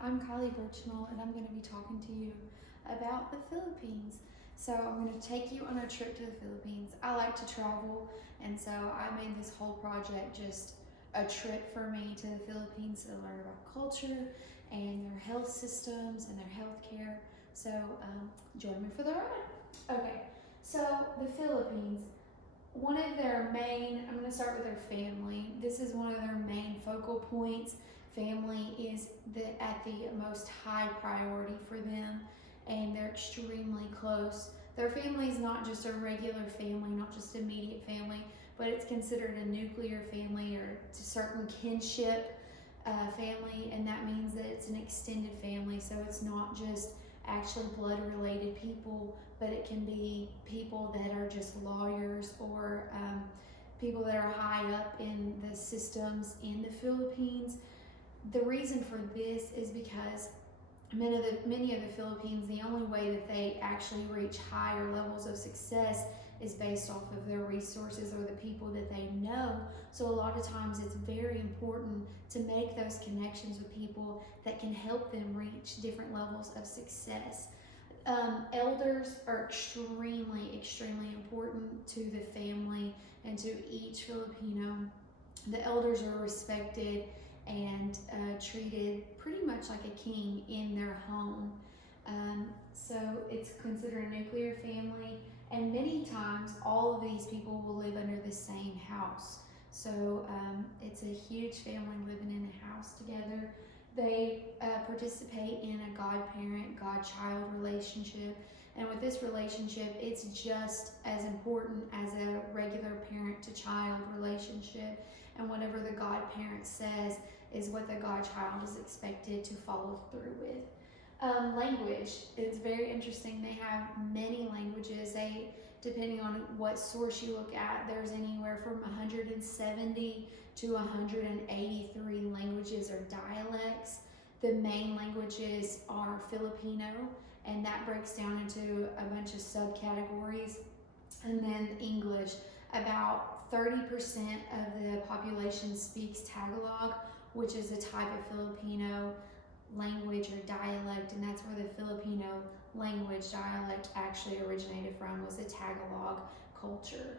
I'm Kylie Birchnell, and I'm going to be talking to you about the Philippines. So, I'm going to take you on a trip to the Philippines. I like to travel, and so I made this whole project just a trip for me to the Philippines to learn about culture and their health systems and their health care. So, join me for the ride. Okay, so the Philippines, one of their main, I'm going to start with their family. This is one of their main focal points. Family is at the most high priority for them, and they're extremely close. Their family is not just a regular family, not just immediate family, but it's considered a nuclear family or to certain kinship family, and that means that it's an extended family. So it's not just actually blood related people, but it can be people that are just lawyers or people that are high up in the systems in the Philippines. The reason for this is because many of the Philippines, the only way that they actually reach higher levels of success is based off of their resources or the people that they know. So a lot of times it's very important to make those connections with people that can help them reach different levels of success. Elders are extremely important to the family and to each Filipino. The elders are respected and treated pretty much like a king in their home. So it's considered a nuclear family, and many times all of these people will live under the same house. So it's a huge family living in a house together. They participate in a godparent, godchild relationship, and with this relationship, it's just as important as a regular parent to child relationship. And whatever the godparent says is what the godchild is expected to follow through with. Language is very interesting. They have many languages. Depending on what source you look at, there's anywhere from 170 to 183 languages or dialects. The main languages are Filipino, and that breaks down into a bunch of subcategories. And then English. About 30% of the population speaks Tagalog, which is a type of Filipino language or dialect, and that's where the Filipino language dialect actually originated from, was the Tagalog culture.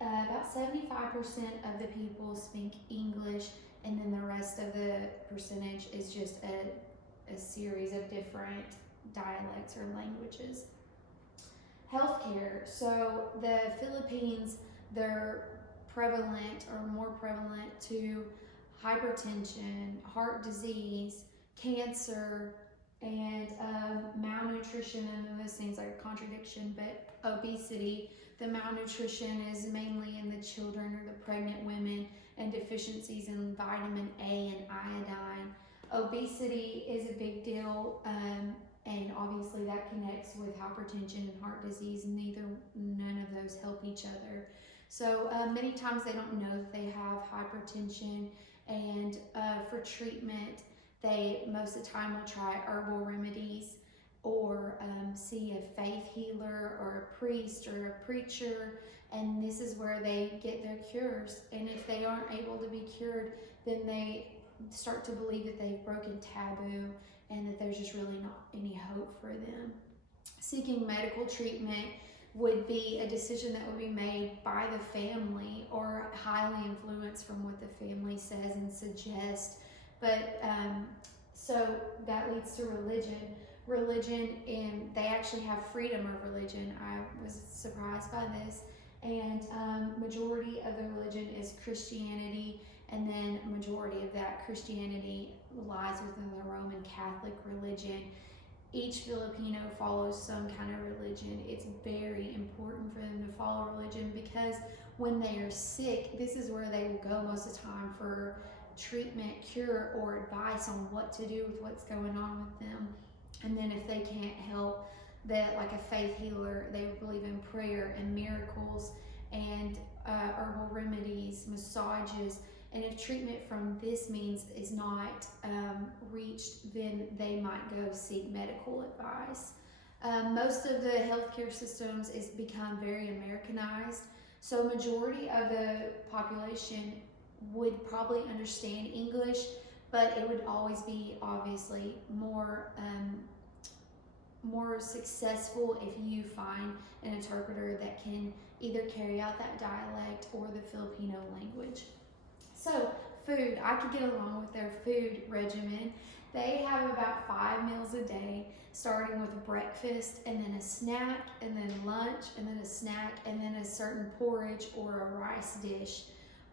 About 75% of the people speak English, and then the rest of the percentage is just a series of different dialects or languages. Healthcare. So the Philippines, they're prevalent or more prevalent to hypertension, heart disease, cancer, and malnutrition, and those things like a contradiction, but obesity. The malnutrition is mainly in the children or the pregnant women, and deficiencies in vitamin A and iodine. Obesity is a big deal, and obviously that connects with hypertension and heart disease. None of those help each other. So many times they don't know that they have hypertension, and for treatment, they most of the time will try herbal remedies or see a faith healer or a priest or a preacher, and this is where they get their cures. And if they aren't able to be cured, then they start to believe that they've broken taboo and that there's just really not any hope for them. Seeking medical treatment would be a decision that would be made by the family or highly influenced from what the family says and suggests. But so that leads to religion, and they actually have freedom of religion. I was surprised by this. And majority of the religion is Christianity, and then majority of that Christianity lies within the Roman Catholic religion. Each Filipino follows some kind of religion. It's very important for them to follow religion, because when they are sick, this is where they will go most of the time for treatment, cure, or advice on what to do with what's going on with them. And then if they can't help, that like a faith healer, they would believe in prayer and miracles and herbal remedies, massages. And if treatment from this means is not reached, then they might go seek medical advice. Most of the healthcare systems is become very Americanized. So majority of the population would probably understand English, but it would always be obviously more successful if you find an interpreter that can either carry out that dialect or the Filipino language. So, food, I could get along with their food regimen. They have about 5 meals a day, starting with breakfast and then a snack and then lunch and then a snack and then a certain porridge or a rice dish.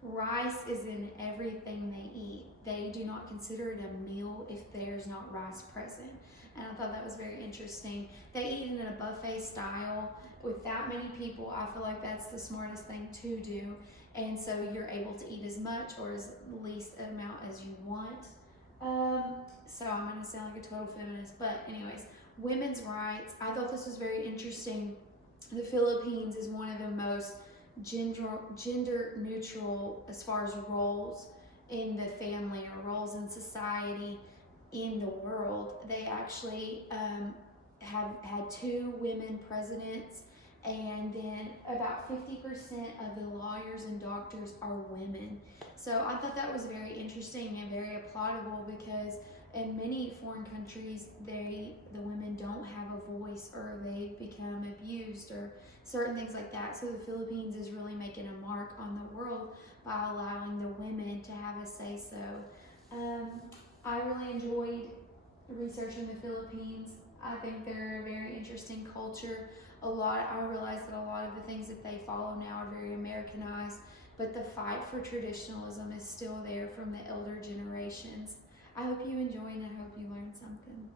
Rice is in everything they eat. They do not consider it a meal if there's not rice present. And I thought that was very interesting. They eat it in a buffet style. With that many people, I feel like that's the smartest thing to do. And so you're able to eat as much or as least amount as you want. So I'm going to sound like a total feminist, but anyways, women's rights. I thought this was very interesting. The Philippines is one of the most gender neutral as far as roles in the family or roles in society in the world. They actually have had 2 women presidents, and then about 50% of the lawyers and doctors are women. So I thought that was very interesting and very applaudable, because in many foreign countries, the women don't have a voice, or they become abused or certain things like that. So the Philippines is really making a mark on the world by allowing the women to have a say so. I really enjoyed researching the Philippines. I think they're a very interesting culture. I realize that a lot of the things that they follow now are very Americanized, but the fight for traditionalism is still there from the elder generations. I hope you enjoy, and I hope you learned something.